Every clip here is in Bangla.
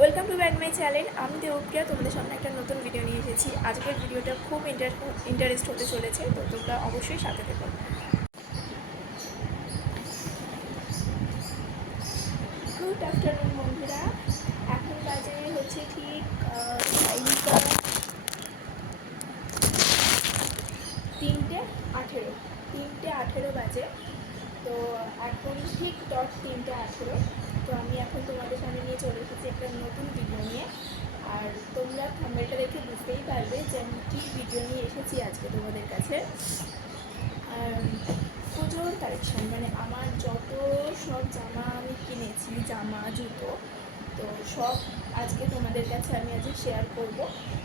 Welcome to back my channel. আমি দেবপ্রিয়া, তোমাদের সামনে একটা নতুন ভিডিও নিয়ে এসেছি। আজকের ভিডিওটা খুব ইন্টারেস্ট হতে চলেছে, তো তোমরা অবশ্যই সাথে থেকো। গুড আফটারনুন বন্ধুরা। এখন বাজে হচ্ছে ঠিক 3:18। 3:18 বাজে। তো এখন ঠিক 3:18। তো আমি এখন তোমাদের সামনে নিয়ে চলে এসেছি একটা নতুন ভিডিও নিয়ে। আর তোমরা থাম্বনেলটা দেখে বুঝতেই পারবে যে আমি কী ভিডিও নিয়ে এসেছি আজকে তোমাদের কাছে। আর পুজোর কালেকশন, মানে আমার যত সব জামা আমি কিনেছি, জামা জুতো, তো সব আজকে তোমাদের কাছে আমি আজকে শেয়ার করব।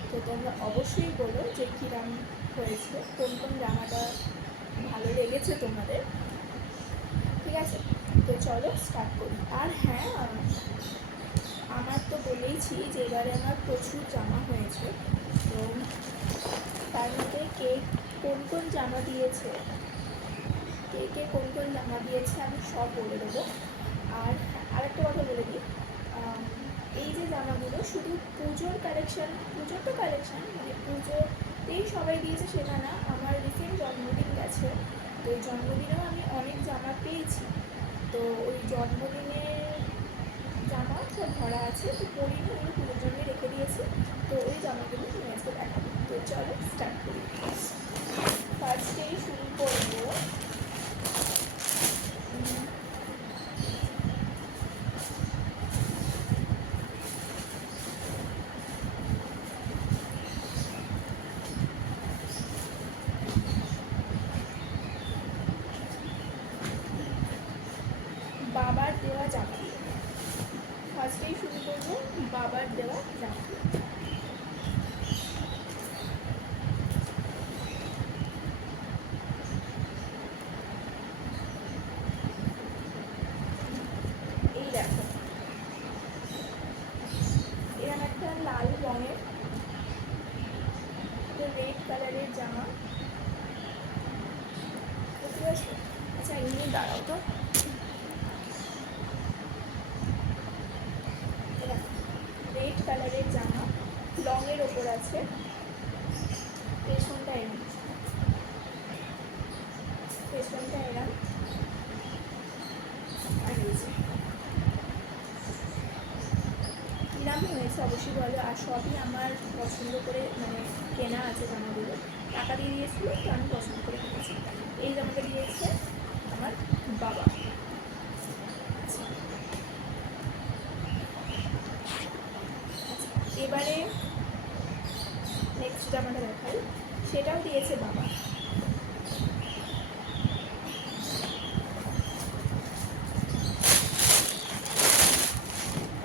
তো তোমরা অবশ্যই বলো যে কীরকম হয়েছে, কোন কোন জামাটা ভালো লেগেছে তোমাদের। ঠিক আছে, তো চলো স্টার্ট করি। আর হ্যাঁ, আমার তো বলেইছি যে এবারে আমার প্রচুর জামা হয়েছে। তো তার মধ্যে কে কোন কোন জামা দিয়েছে, কে কোন কোন জামা দিয়েছে আমি সব বলে দেবো। আর আরেকটা কথা বলে দিই, এই যে জামাগুলো শুধু পুজোর কালেকশান, পুজোর তো কালেকশান মানে পুজোতেই সবাই দিয়েছে সেটা না। আমার রিসেন্ট জন্মদিন গেছে, তো ওই জন্মদিনেও আমি অনেক জামা পেয়েছি। তো ওই জন্মদিনের জামা সব ভরা আছে, তো পরিনি, ওগুলো পুজোর জন্য রেখে দিয়েছি। তো ওই জামাগুলো আমি আজকে দেখাবো। তো চলো স্টার্ট করি। ফার্স্টেই শুরু করবো বাবার দেওয়া জামা দিয়ে। ফার্স্টেই শুরু করবো বাবার দেওয়া জামা দিয়ে। এই দেখো, এরকম একটা লাল রঙের রেড কালারের জামা। বুঝতে পারছো? আচ্ছা এমনি দাঁড়াও তো। রেড কালারের জামা, লংয়ের ওপর আছে, পেছনটা এরম, পেছনটা এরম। আর এই যে কিরাম হয়েছে অবশ্যই বলো। আর সবই আমার পছন্দ করে মানে কেনা আছে জামাগুলো, টাকা দিয়ে দিয়েছিল তো আমি পছন্দ করে কিনেছি। এই জামাটা দিয়েছে আমার বাবা। এবারে নেক্সট জামাটা দেখাই, সেটাও দিয়েছে বাবা।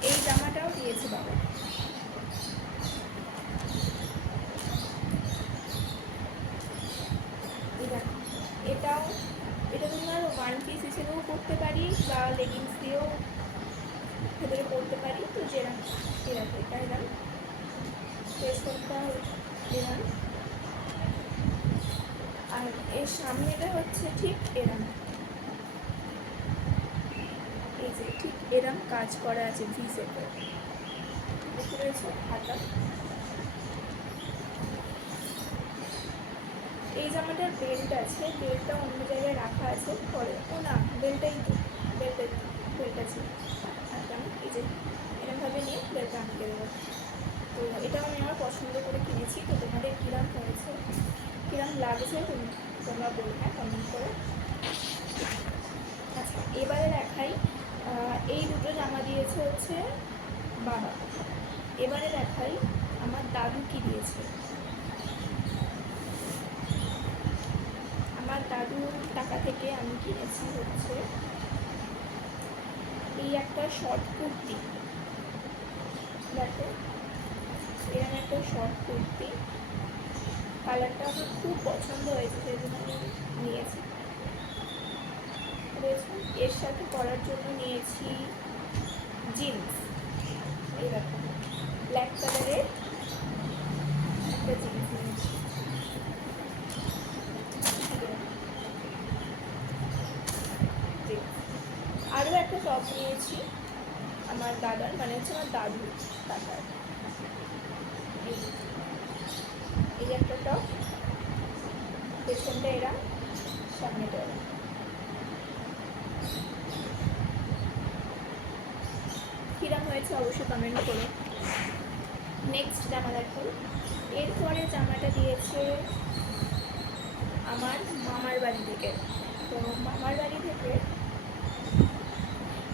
এই জামাটাও দিয়েছে বাবা। এটাও, এটা তোমার ওয়ান পিস হিসেবেও পরতে পারি বা লেগিংস দিয়েও ভেতরে পরতে পারি। তো যেরকম এরকম, এটা এরকম, পেছনটা এরকম, আর এর সামনেটা হচ্ছে ঠিক এরকম। এই যে ঠিক এরকম কাজ করা আছে ভি শেপে, বুঝতে পেরেছো? হাতা। এই জামাটার বেল্ট আছে, বেল্টটা অন্য জায়গায় রাখা আছে পরে। ও না, বেল্টটাই তো, বেল্ট আছে। এই যে এরকমভাবে নিয়ে বেল্টটা আটকে দেবো। তো এটাও আমি আমার পছন্দ করে কিনেছি। তো তোমাদের কিরম হয়েছে, কিরম লাগছে তোমরা বলবে কমেন্ট করে। আচ্ছা এবারে দেখাই, এই দুটো জামা দিয়েছে হচ্ছে বাবা। এবারে দেখাই আমার দাদু কি দিয়েছে। আমার দাদুর টাকা থেকে আমি কিনেছি হচ্ছে এই একটা শর্ট কুর্তি। দেখো এরকম একটা শর্ট কুর্তি, কালারটা আমার খুব পছন্দ হয়েছে সেই জন্য আমি নিয়েছি। এর সাথে পরার জন্য নিয়েছি জিন্স। এই দেখো ব্ল্যাক কালারের একটা জিন্স নিয়েছি। আরও একটা টপ নিয়েছি আমার দাদার, মানে হচ্ছে আমার দাদু, কাটার। এই একটা টপ, পেছনটা এরা, সামনেটা এরা। কিরম হয়েছে অবশ্যই কমেন্ট করো। নেক্সট জামা দেখো, এরপরে জামাটা দিয়েছে আমার মামার বাড়ি থেকে। তো মামার বাড়ি থেকে,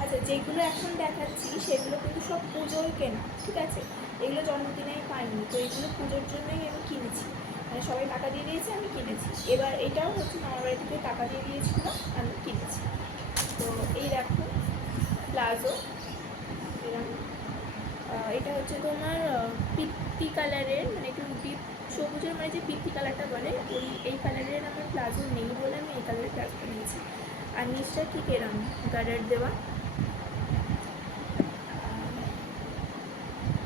আচ্ছা যেগুলো এখন দেখাচ্ছি সেগুলো কিন্তু সব পুজোর কেনা, ঠিক আছে? এগুলো জন্মদিনে পাইনি, তো এগুলো পুজোর জন্যই আমি কিনেছি, মানে সবাই টাকা দিয়ে দিয়েছে, আমি কিনেছি। এবার এটাও হচ্ছে মামার বাড়ি থেকে টাকা দিয়ে দিয়েছিল, আমি কিনেছি। তো এই দেখো প্লাজো, এরকম এটা হচ্ছে তোমার পিত্তি কালারের, মানে একটু ডিপ সবুজের, মানে যে পিত্তি কালারটা বলে এই কালারের আমার প্লাজো নেই বলে আমি এই কালারের প্লাজোটা নিয়েছি। আর নিচটা ঠিক এরকম গার্ডার দেওয়া,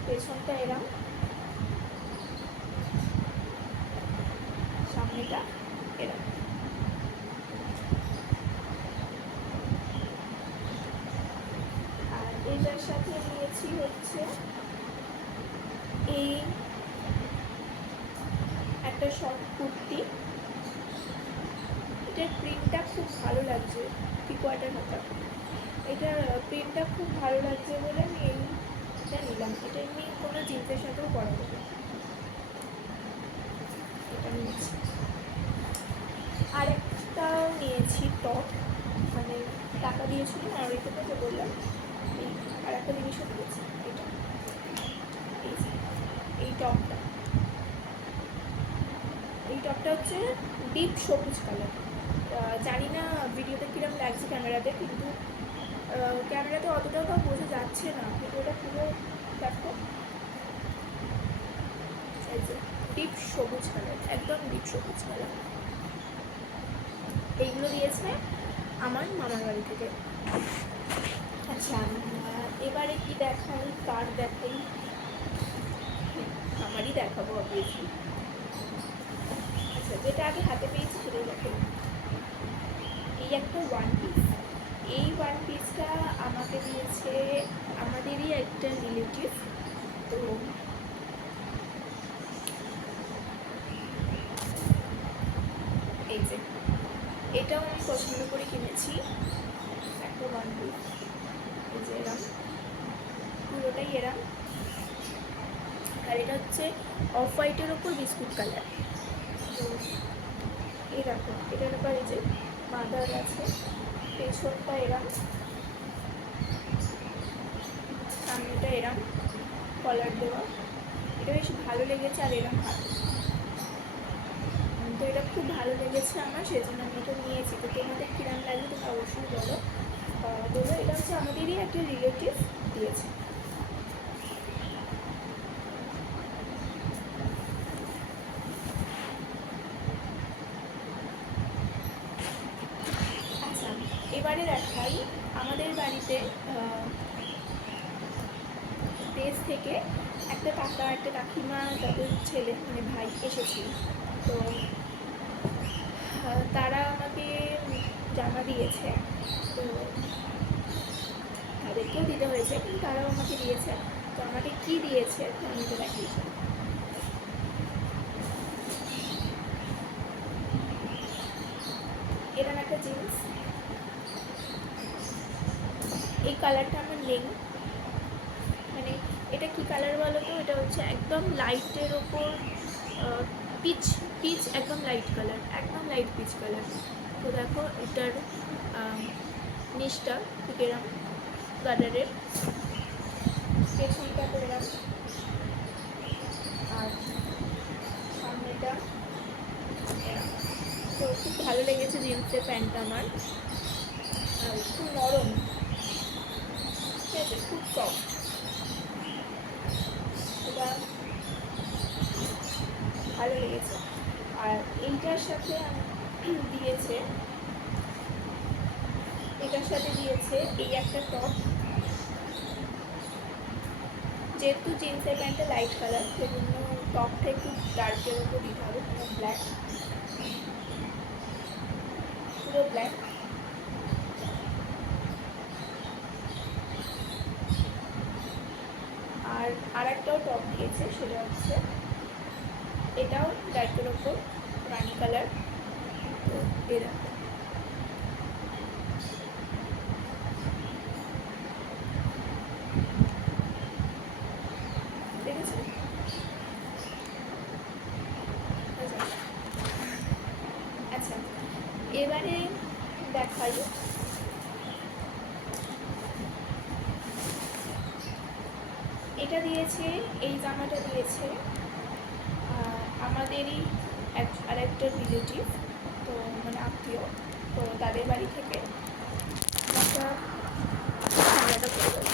পেছনটা এরকম, সামনেটা এরকম। আর এটার সাথে নিয়েছি হচ্ছে এই একটা শর্ট কুর্তি, এটার প্রিন্টটা খুব ভালো লাগছে, পিকোয়াটার মতো। এটার প্রিন্টটা খুব ভালো লাগছে বলে আমি এইটা নিলাম। এটা এমনি কোনো জিন্সের সাথেও পরা যাবে, এটা নিয়েছি। আরেকটাও নিয়েছি টপ, মানে টাকা দিয়েছিল আর ওই থেকে যে বললাম, এই আর একটা জিনিসও নিয়েছি, এটা এই টপটা। এই টপটা হচ্ছে ডিপ সবুজ কালার। জানি না ভিডিওতে কীরকম লাগছে ক্যামেরাতে, কিন্তু ক্যামেরাতে অতটাও তো বোঝা যাচ্ছে না, কিন্তু এটা পুরো দেখো ডিপ সবুজ কালার, একদম ডিপ সবুজ কালার। এইগুলো দিয়েছে আমার মামার বাড়ি থেকে। আচ্ছা এবারে কি দেখাই, কার দেখাই? আমারই দেখাবো অবভিয়াসলি। আচ্ছা যেটা আগে হাতে পেয়েছি সেটাই দেখো। এই একটা ওয়ান পিস, এই ওয়ান পিসটা আমাকে দিয়েছে আমাদেরই একটা রিলেটিভ। তো এই যে এটাও আমি পছন্দ করে কিনেছি, একটা ওয়ান পিস। এই যে এরম পুরোটাই এরম, আর এটা হচ্ছে অফ হোয়াইটের ওপর বিস্কুট কালার। তো এই দেখো এটার ব্যাপার, এই যে মাদার আছে, পেছনটা এরম, সামনেটা এরম কলার দেওয়া। এটা বেশ ভালো লেগেছে, আর এরম হাত, তো এটা খুব ভালো লেগেছে আমার, সেজন্য আমি এটা নিয়েছি। তো তোমাদের কিরম লাগবে তোমরা অবশ্যই বলো। এটা হচ্ছে আমাদেরই একটা রিলেটিভ দিয়েছে। আচ্ছা এবারে দেখাই, আমাদের বাড়িতে দেশ থেকে একটা কাকা একটা কাকিমা, তাদের ছেলে মানে ভাই এসেছিল। তো তারা আমাকে জামা দিয়েছে, তো তাদেরকেও দিতে হয়েছে, কিন্তু তারাও আমাকে দিয়েছে। তো আমাকে কি দিয়েছে আমি তো দেখিয়েছি। এরকম একটা জিন্স, এই কালারটা আমার নেই, মানে এটা কি কালার বলো তো? এটা হচ্ছে একদম লাইটের ওপর পিচ পিচ, একদম লাইট কালার, একদম লাইট পিচ কালার। তো দেখো এটার নিচটা ঠিক এরম কালারের, পেছনটা তো এরম, আর সামনেটা এরম। তো খুব ভালো লেগেছে জিন্সের প্যান্টটা আমার, আর খুব নরম, ঠিক আছে, খুব সফট। এটা ভালো লেগেছে। আর এইটার সাথে দিয়েছে, এটার সাথে দিয়েছে এই একটা টপ। যেহেতু জিন্সের প্যান্টটা লাইট কালার, সেজন্য টপটা একটু ডার্কের ওপর দিতে হবে, পুরো ব্ল্যাক, পুরো ব্ল্যাক। আর একটাও টপ দিয়েছে, সেটা হচ্ছে এটাও ডার্কের ওপর রানি কালার। তো এরকম দেখেছো? আচ্ছা, এবারে দেখাই এটা দিয়েছে, এই জামাটা দিয়েছে আমাদেরই আরেকটা রিলেটিভ, তো মানে আত্মীয়, তো তাদের বাড়ি থেকে একটা ঠান্ডাটা পড়ে গেল।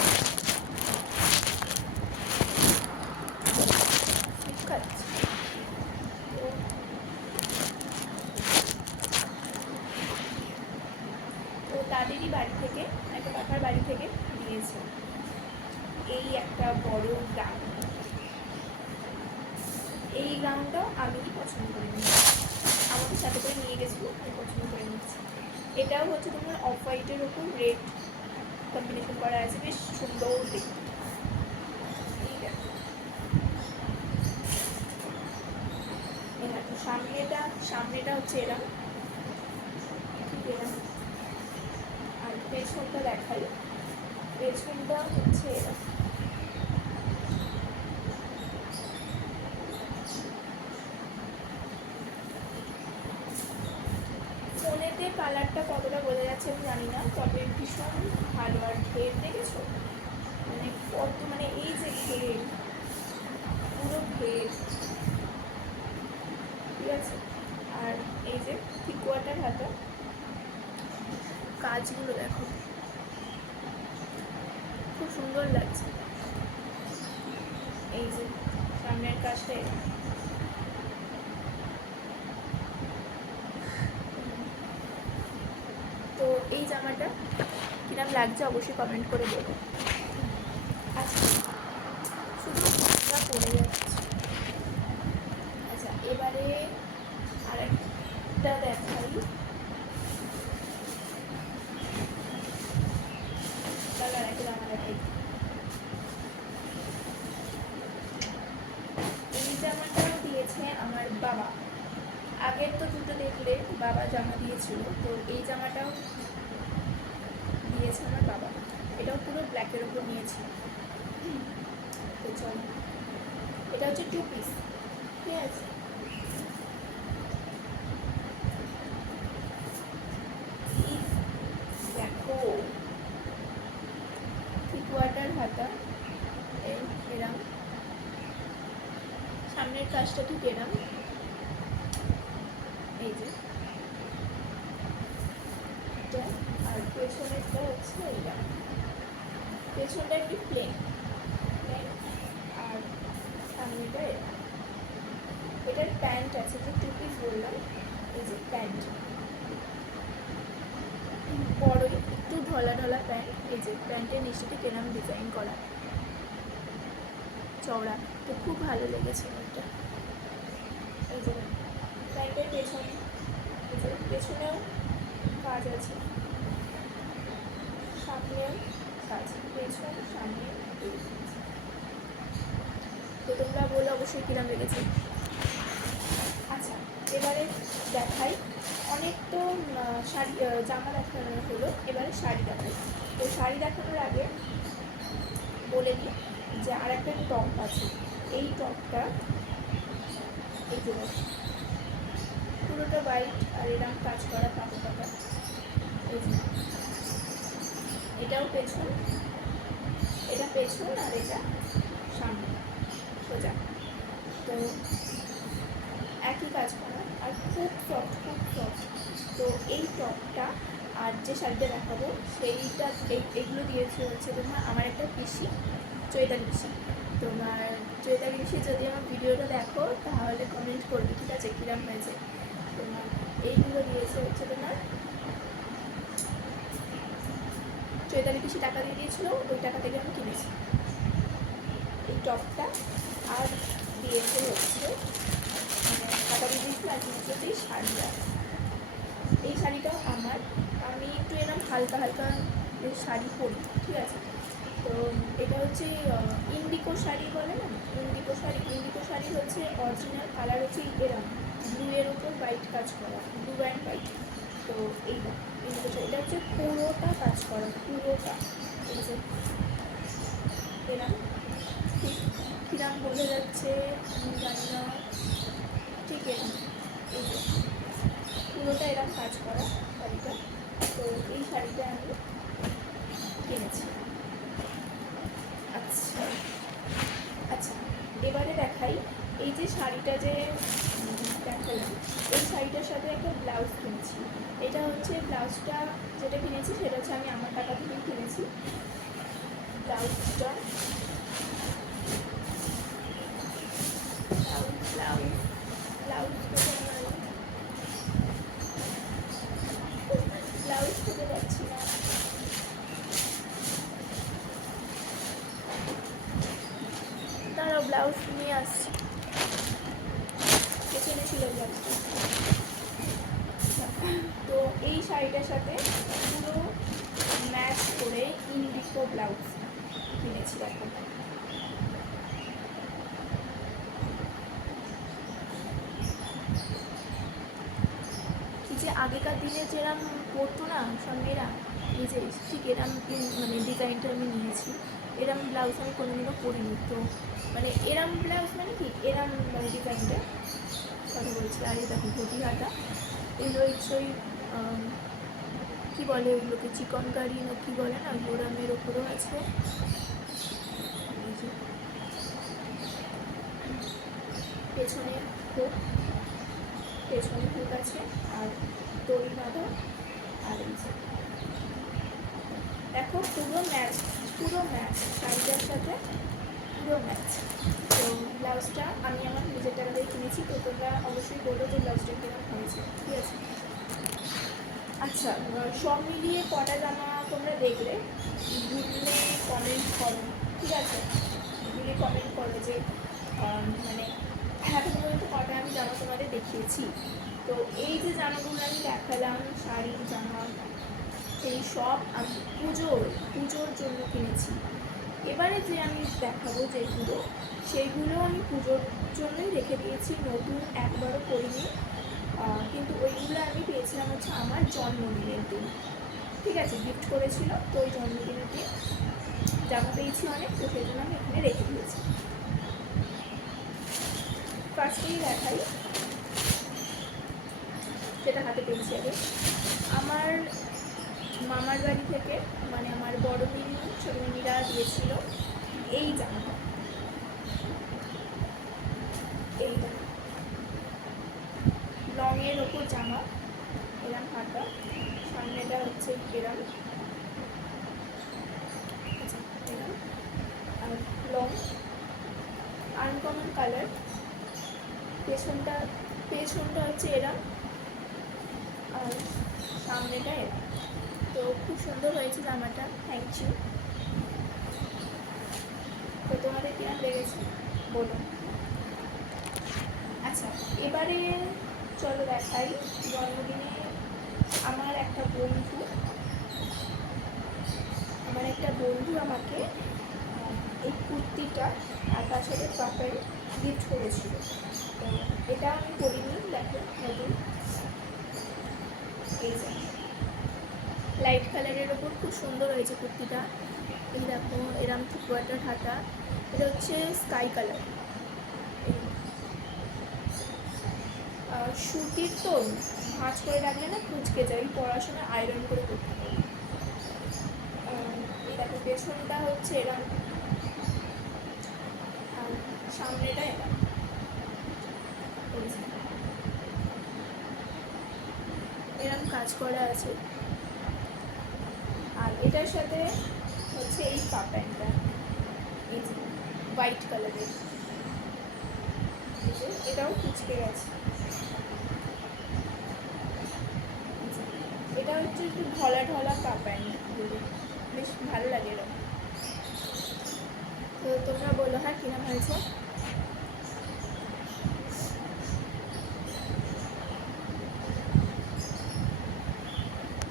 তো তাদেরই বাড়ি থেকে, একটা কাকার বাড়ি থেকে দিয়েছে এই একটা বড় গ্রাউন্ড। এই গ্রাউন্ডটাও আমি পছন্দ করে নিয়েছি, আমাকে সাথে করে নিয়ে গেছিলো, আমি পছন্দ করে নিয়েছি। এটাও হচ্ছে তোমার অফ হোয়াইটের ওপর রেড কম্বিনেশন করা আছে, বেশ সুন্দর দেখতে। ঠিক আছে, সামনেটা হচ্ছে এরম, ঠিক এরম। আর পেছনটা দেখাই, পেছনটা হচ্ছে এরম। ফোনেতে কালারটা কতটা বোঝা যাচ্ছে আমি জানি না, তবে ভীষণ ভালো। আর ঘের দেখেছো, মানে কত, মানে এই যে ঘের, পুরো ঘের, ঠিক আছে। আর এই যে থ্রি কোয়ার্টার হাতা, কাজগুলো দেখো খুব সুন্দর লাগছে। এই যে সামনের কাজটা এরকম। তো এই জামাটা কিরম লাগছে অবশ্যই কমেন্ট করে বলো। আচ্ছা, শুধু পড়ে যাচ্ছে। আচ্ছা, এবারে আরেকটা দেখাই, তাহলে আরেকটা জামা দেখাই। এই জামাটাও দিয়েছে আমার বাবা, আগের তো দুটো দেখলে বাবা জামা দিয়েছিল, তো এই জামাটাও দিয়েছে আমার বাবা। এটাও পুরো ব্ল্যাকের ওপর নিয়েছি। তো চলো, এটা হচ্ছে 2 পিস, ঠিক আছে। দেখো থ্রি কোয়ার্টার হাতা, এরম, সামনের কাজটা ঠিক এরম, এই যে, আর পেছনেরটা হচ্ছে এরম। পেছনটা একটু প্লেন, আর সামনেটা এরম। এটার প্যান্ট আছে, যে 2 পিস বললাম, এই যে প্যান্ট বড়ই, একটু ঢলা ঢলা প্যান্ট। এই যে প্যান্টের নিচটাতে কেরাম ডিজাইন করা চওড়া, তো খুব ভালো লেগেছে এটা। এই যে প্যান্টের পেছনেও কাজ আছে, সামনেও কাজ, পেছন সামনে। তো তোমরা বলো অবশ্যই কিরম লেগেছে। আচ্ছা, এবারে দেখাই, অনেক তো শাড়ি জামা দেখানো হলো, এবারে শাড়ি দেখাই। তো শাড়ি দেখানোর আগে বলে দিই যে আর একটা টপ আছে। এই টপটা এই যে পুরোটা হোয়াইট, আর এরকম কাজ করা পাতা পাতা। এই যে এটাও পেছন, এটা পেছন, আর এটা সামনে সোজা, তো একই কাজ করা, আর খুব সফট, খুব সফট। তো এই টপটা আর যে শাড়িটা দেখাবো সেইটা, এগুলো দিয়েছে হচ্ছে তোমার আমার একটা পিসি, চৈতালি পিসি। তোমার চৈতালি পিসি যদি আমার ভিডিওটা দেখো তাহলে কমেন্ট করবে, ঠিক আছে, কিরম হয়েছে। তোমার এইগুলো দিয়েছে হচ্ছে তোমার চৈতালি পিসি টাকা দিয়ে দিয়েছিলো, ওই টাকা থেকে আমি কিনেছি এই টপটা। আর দিয়েছে হচ্ছে টাকা দিয়ে দিয়েছিল আর কিনেছি শাড়িটা। এই শাড়িটাও আমার, আমি একটু এরকম হালকা হালকা শাড়ি পরি, ঠিক আছে। তো এটা হচ্ছে ইন্ডিকো শাড়ি বলে না, ইন্ডিকো শাড়ি হচ্ছে অরিজিনাল কালার হচ্ছে এরম ব্লু এর ওপর হোয়াইট কাজ করা, ব্লু অ্যান্ড হোয়াইট। তো এইটা ইন্ডিকো শাড়ি, এটা হচ্ছে পুরোটা কাজ করা, পুরোটা এই যে এরম, ঠিক কিরম বোঝা যাচ্ছে আমি জানি না, ঠিক এরম এই যে পুরোটা এরম কাজ করা শাড়িটা। তো এই শাড়িটা আমি কিনেছি। আচ্ছা আচ্ছা, এবারে দেখাই এই যে শাড়িটা যে দেখালাম, এই শাড়িটার সাথে একটা ব্লাউজ কিনেছি। এটা হচ্ছে ব্লাউজটা যেটা কিনেছি সেটা হচ্ছে আমি আমার টাকা থেকেই কিনেছি। ব্লাউজটা ব্লাউজ ব্লাউজ ব্লাউজ খুঁজে পাচ্ছি না। দাঁড়াও, ব্লাউজ নিয়ে আসছি। কিনেছিল ব্লাউজটা। তো এই শাড়িটার সাথে পুরো ম্যাচ করে ইন্ডিকো ব্লাউজ কিনেছি। দেখো যে আগেকার দিনে যেরম পরতো না সব মেয়েরা, এই যে ঠিক এরম মানে ডিজাইনটা আমি নিয়েছি। এরম ব্লাউজ আমি কোনোদিনও পরিনি। তো মানে এরম ব্লাউজ মানে কি এরম মানে ডিজাইনটা কথা বলছি। আর এই দেখো ঘটি হাতা, এগুলো হচ্ছে কী বলে ওগুলোকে, চিকন কারি না কী বলে না, গোরামের ওপরও আছে। পেছনে হুক, পেছনে হুক আছে আর দড়ি বাঁধা। আর এই যে দেখো পুরো ম্যাচ শাড়িটার সাথে পুরো ম্যাচ। তো ব্লাউজটা আমি আমার নিজের টাকা দিয়ে কিনেছি। তো তোমরা অবশ্যই বলো যে ব্লাউজটা কেমন হয়েছে, ঠিক আছে? আচ্ছা, সব মিলিয়ে কটা জামা তোমরা দেখলে, ভুললে কমেন্ট করো, ঠিক আছে? ভুলে কমেন্ট করো যে মানে এখন পর্যন্ত কটা আমি জামা তোমাদের দেখিয়েছি। তো এই যে জামাগুলো আমি দেখালাম, শাড়ি জামা, এই সব আমি পুজোর জন্য কিনেছি। এবারে যে আমি দেখাবো যেগুলো, সেইগুলো আমি পুজোর জন্যই রেখে দিয়েছি, নতুন একবারও করিনি। কিন্তু ওইগুলো আমি পেয়েছিলাম হচ্ছে আমার জন্মদিনের দিন, ঠিক আছে? গিফট করেছিল, তো ওই জন্মদিনের দিন জামা পেয়েছি অনেক, তো সেই জন্য আমি এখানে রেখে দিয়েছি। ফার্স্টেই দেখাই সেটা হাতে পেয়েছি আগে। আমার মামার বাড়ি থেকে, মানে আমার বড় মিনি ছোট মিনিরা দিয়েছিল এই জামাটা। এই লংয়ের ওপর জামা, এরম হাতা, সামনেটা হচ্ছে এরম, এরম আর লং আনকমন কালার। পেছনটা হচ্ছে এরম আর সামনেটা এরম। তো খুব সুন্দর হয়েছে জামাটা, থ্যাংক ইউ। তো তোমাদের কেমন লেগেছে বলো। আচ্ছা, এবারে চলো দেখাই জন্মদিনে আমার একটা বন্ধু আমাকে এই কুর্তিটা আর তার সাথে পাপের গিফট করেছিল। তো এটা আমি পরিনি, দেখো নতুন, এই যে লাইট কালারের ওপর খুব সুন্দর হয়েছে কুর্তিটা। এই দেখো এরম থ্রি কোয়ার্টার হাতা, এটা হচ্ছে স্কাই কালার। সুতির তো ভাঁজ করে রাখলে না কুচকে যায়, পড়াশোনা আয়রন করে করতে হবে। এই দেখো পেছনটা হচ্ছে এরম আর সামনেটা এরম, এরম কাজ করা আছে। আর এটার সাথে হচ্ছে এই কাপ প্যান্টটা, এই যে হোয়াইট কালারের, এটাও কুচকে গেছে। এটা হচ্ছে একটু ঢলা ঢলা কাপ প্যান্ট, বেশ ভালো লাগে এরকম। তো তোমরা বলো হ্যাঁ কিরম হয়েছে।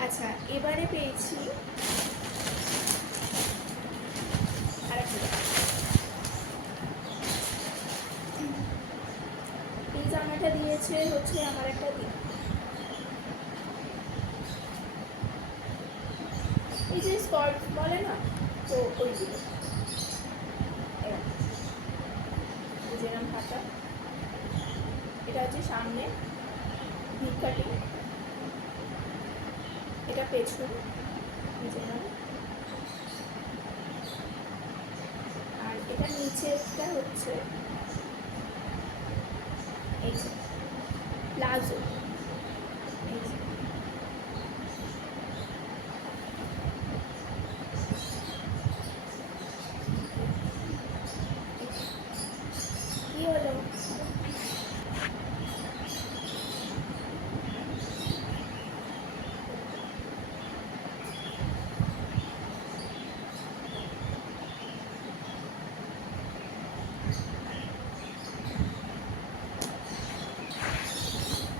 আচ্ছা, এবারে পেয়েছি একটা দিয়েছে হচ্ছে আমার একটা এই যে স্কর্ট বলে না, তো ওইগুলো যেরকম হাতা, এটা হচ্ছে সামনে ভি কাটিং, এটা পেছন যেরকম, আর এটা নিচেরটা হচ্ছে এই যে প্লাজো, এই যে কি হলো?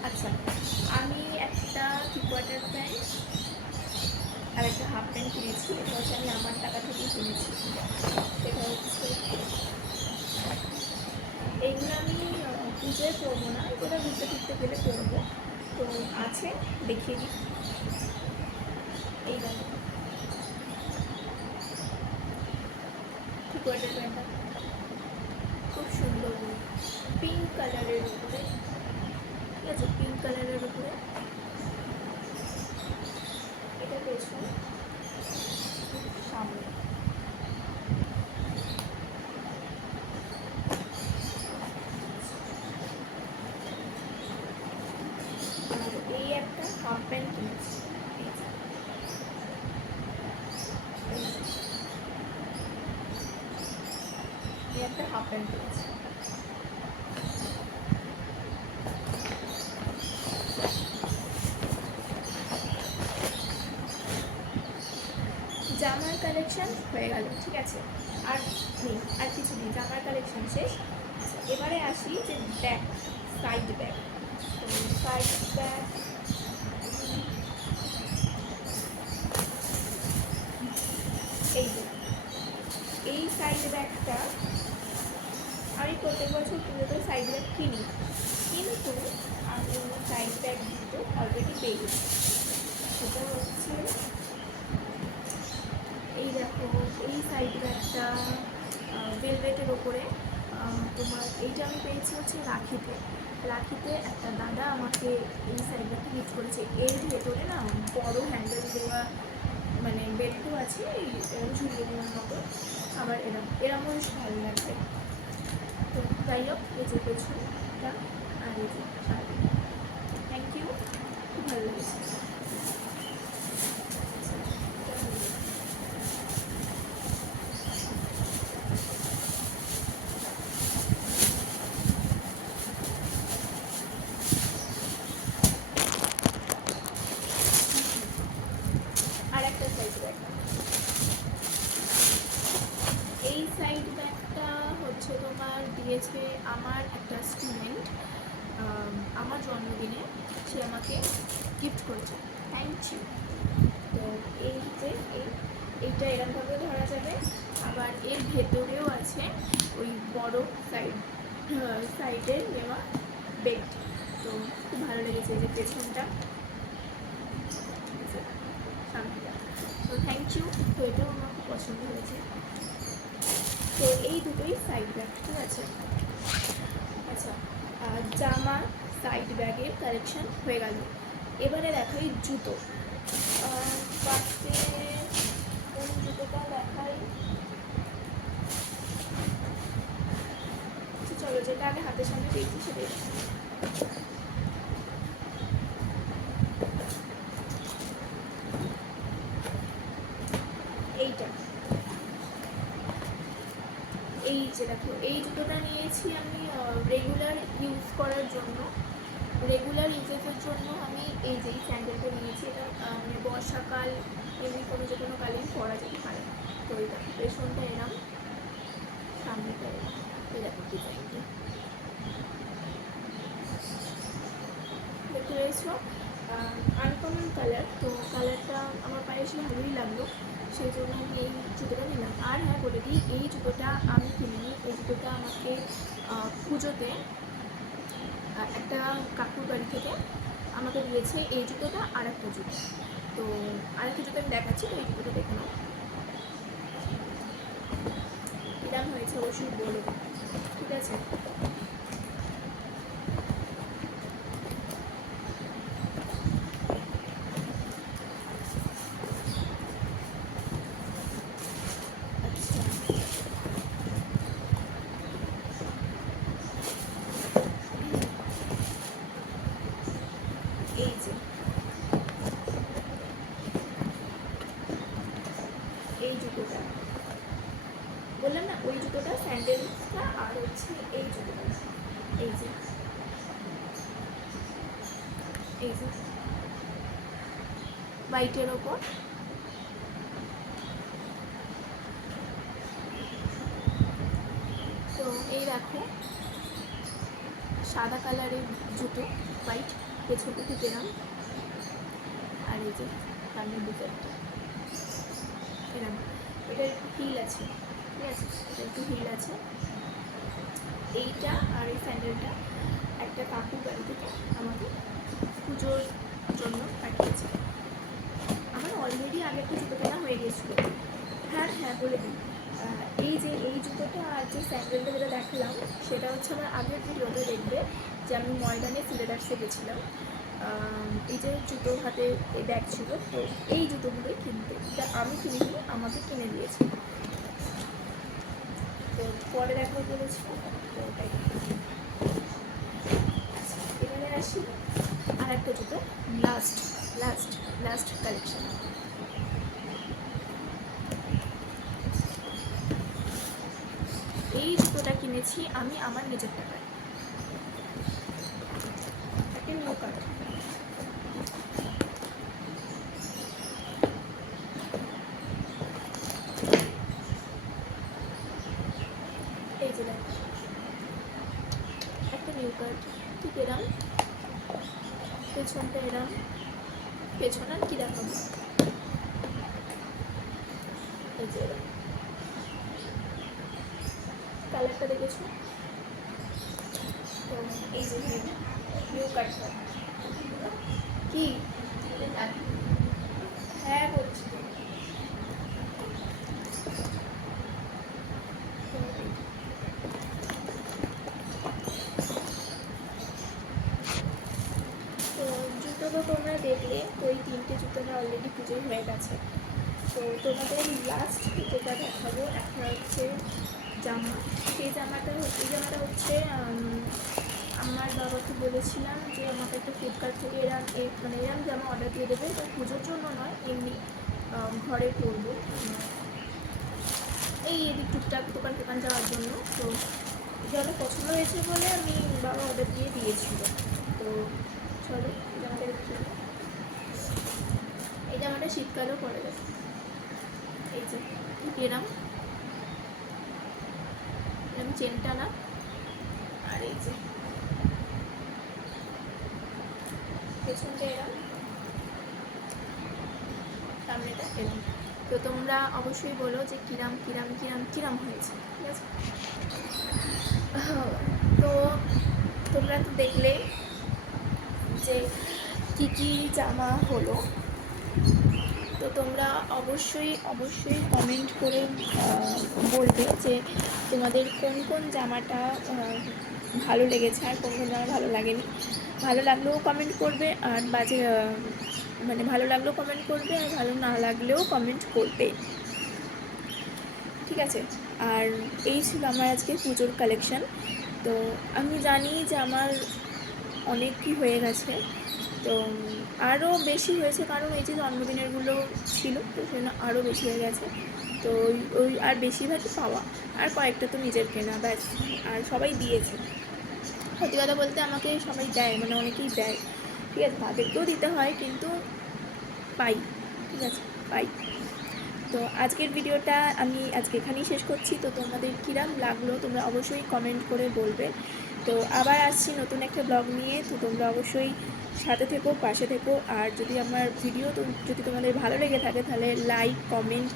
আচ্ছা, আমি একটা 3/4 প্যান্ট আর একটা হাফ প্যান্ট কিনেছি। এটা হচ্ছে আমি আমার টাকা থেকেই কিনেছি। এটা হচ্ছে এইগুলো আমি পুজোয় পরবো না, এগুলো ঘুরতে ফিরতে গেলে পরবো। তো আছে, দেখিয়ে দিই। এই দেখো 3/4 প্যান্টটা খুব সুন্দর, পিঙ্ক কালারের উপরে, ঠিক আছে, পিঙ্ক কালারের উপরে। এটা পেছন, সামনে, আর এই একটা হাফ প্যান্ট কিনেছি। এই একটা হাফ প্যান্ট কিনেছি। জামার কালেকশন হয়ে গেল, ঠিক আছে, আর নেই, আর কিছু নেই, জামার কালেকশন শেষ। আচ্ছা, এবারে আসি যে ব্যাগ, সাইড ব্যাগ। তো সাইড ব্যাগ এই যে, এই সাইড ব্যাগটা আমি প্রত্যেক বছর পুজোতে সাইড ব্যাগ কিনি, কিন্তু আমি সাইড ব্যাগ কিন্তু অলরেডি পেয়ে গেছি। সেটা হচ্ছে এই দেখো, এই সাইড ব্যাগটা ভেলভেটের ওপরে। তোমার এইটা আমি পেয়েছি হচ্ছে রাখিতে। রাখিতে একটা দাদা আমাকে এই সাইড ব্যাগটা গিফট করেছে। এর ভেতরে না বড় হ্যান্ডেল দেওয়া মানে বেল্টও আছে, এরকম ঝুলিয়ে দেওয়ার মতো, আবার এরমও বেশ ভালো লাগবে। তো যাই হোক, এই যে পেছনটা আর এই যে সামনে, থ্যাংক ইউ, খুব ভালো লেগেছে। আর একটা সাইড ব্যাগ, এই সাইড ব্যাগটা হচ্ছে তোমার দিয়েছে আমার একটা স্টুডেন্ট, আমার জন্মদিনে সে আমাকে গিফট করেছে, থ্যাংক ইউ। তো এই যে এইটা এরকমভাবে ধরা যাবে, আবার এর ভেতরেও আছে ওই বড় সাইডের নেওয়া বেল্ট। তো খুব ভালো লেগেছে এই যে পেছনটা, সামনেটা। তো থ্যাংক ইউ, তো এটাও আমার খুব পছন্দ হয়েছে। তো এই দুটোই সাইড ব্যাগ, ঠিক আছে। আচ্ছা, জামা সাইড ব্যাগের কালেকশন হয়ে গেল। এবারে দেখাই জুতো। ফার্স্টে কোন জুতোটা দেখাই, চলো যেটা আগে হাতের সামনে পেয়েছি সেটাই। এইটা, এই যে দেখো, এই জুতোটা নিয়েছি আমি রেগুলার ইউজ করার জন্য। রেগুলার ইউজেসের জন্য আমি এই যে স্যান্ডেলটা নিয়েছি। এটা মানে বর্ষাকাল এমনি যে কোনো কালেই পরা যেতে পারে। তো এই দেখো পেছনটা এরম, সামনেটা এরম, এই দেখো ডিজাইনটা দেখতে পেয়েছো, আনকমন কালার। তো কালারটা আমার পায়ে এসে ভালোই লাগলো, সেই জন্য আমি এই জুতোটা নিলাম। আর হ্যাঁ বলে দিই, এই জুতোটা আমি কিনিনি, এই জুতোটা আমাকে পুজোতে একটা কাকুর বাড়ি থেকে আমাকে দিয়েছে এই জুতোটা আর একটা জুতো। তো আরেকটা জুতো আমি দেখাচ্ছি, তো এই জুতোটা দেখে নাও কিরম হয়েছে অবশ্যই বলবে, ঠিক আছে? এই যে এই জুতোটা বললাম না, ওই জুতোটা স্যান্ডেলটা, আর হচ্ছে এই জুতোটা, এই যে এই যে হোয়াইটের ওপর তো এই দেখো সাদা কালারের জুতো হোয়াইট, পেছন থেকে এরম, আর এই যে সামনের দিকেরটা এরম। এটার একটু হিল আছে, ঠিক আছে? এটা একটু হিল আছে। এইটা আর এই স্যান্ডেলটা একটা কাকুর বাড়ি থেকে আমাকে পুজোর জন্য পাঠিয়েছে। আমার অলরেডি আগে একটা জুতো কেনা হয়ে গিয়েছিল। হ্যাঁ হ্যাঁ বলে দিই, এই যে এই জুতোটা আর যে স্যান্ডেলটা যেটা দেখালাম সেটা হচ্ছে আমার আগের ভিডিওতে দেখবে যে আমি ময়দানে সিলেদার্সে গেছিলাম। এই যে জুতো হাতে এই ব্যাগ ছিল, তো এই জুতোগুলোই কিনতে, এটা আমি কিনিনি, আমাকে কিনে দিয়েছি। তো পরে দেখো বলেছি, তো ওটাই। এবারে আসি আর একটা জুতো, লাস্ট লাস্ট লাস্ট কালেকশন। এই জুতোটা কিনেছি আমি আমার নিজের টাকায়, একটা নিউ কাট। এই যে দেখো একটা নিউ কাট, ঠিক এরাম, পেছনটা এরাম, পেছন আর কি দেখাবো, এই যে এরম কালারটা দেখেছো? তো এই যে নিউ কাটটা কি, হ্যাঁ বলছি তো। তো জুতো তো তোমরা দেখলে, তো এই তিনটে জুতোটা অলরেডি পুজোয় হয়ে গেছে। তো তোমাদের লাস্ট যেটা দেখাবো একটা হচ্ছে জামা। সেই জামাটা হচ্ছে আমার বাবাকে বলেছিলাম যে আমাকে একটা ফ্লিপকার্ট থেকে এরম জামা অর্ডার দিয়ে দেবে, তো পুজোর জন্য নয়, এমনি ঘরে পরবো, এই এদিক টুকটাক দোকান টোকান যাওয়ার জন্য। তো জামা পছন্দ হয়েছে বলে আমি বাবা অর্ডার দিয়ে দিয়েছিল। তো চলো জামাটা দেখি। এই জামাটা শীতকালেও পরে যাবে, এই যে এরম এরম চেনটা না, আর এই যে পেছনটা এরম, সামনেটা এরম। তো তোমরা অবশ্যই বলো যে কিরাম কিরাম কিরাম কিরাম হয়েছে, ঠিক আছে? তো তোমরা তো দেখলে যে কী কী জামা হলো। তো তোমরা অবশ্যই অবশ্যই কমেন্ট করে বলবে যে তোমাদের কোন কোন জামাটা ভালো লেগেছে আর কোন কোন জামা ভালো লাগেনি। ভালো লাগলেও কমেন্ট করবে, আর বাজে মানে ভালো লাগলেও কমেন্ট করবে, আর ভালো না লাগলেও কমেন্ট করবে, ঠিক আছে? আর এই ছিল আমার আজকে পুজোর কালেকশান। তো আমি জানি যে আমার অনেকই হয়ে গেছে, তো আরও বেশি হয়েছে, কারণ এই যে জন্মদিনেরগুলো ছিল, তো সেজন্য আরও বেশি হয়ে গেছে। তো ওই আর বেশিরভাগই পাওয়া, আর কয়েকটা তো নিজের কেনা, ব্যাস। আর সবাই দিয়েছে, সত্যি কথা বলতে আমাকে সবাই দেয়, মানে অনেকেই দেয়, ঠিক আছে? তাদেরকেও দিতে হয়, কিন্তু পাই, ঠিক আছে, পাই। তো আজকের ভিডিওটা আমি আজকে এখানেই শেষ করছি। তো তোমাদের কীরকম লাগলো তোমরা অবশ্যই কমেন্ট করে বলবে। তো আবার আসছি নতুন একটা ব্লগ নিয়ে, তো তোমরা অবশ্যই সাথে থেকো, পাশে থেকো। আর যদি আমার ভিডিও যদি তোমাদের ভালো লেগে থাকে তাহলে like, comment,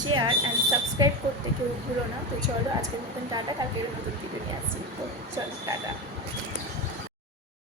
share and subscribe করতে কেউ ভুলো না। তো চলো আজকের মতন টাটা, কালকে নতুন ভিডিও নিয়ে আসছি। তো চলো টাটা।